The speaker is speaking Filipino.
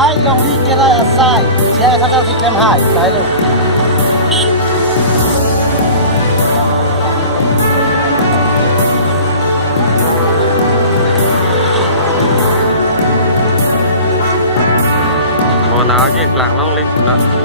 hai long ri kera asai sia thaka si kem hai sai lo mùa nào cái lạc long lên đó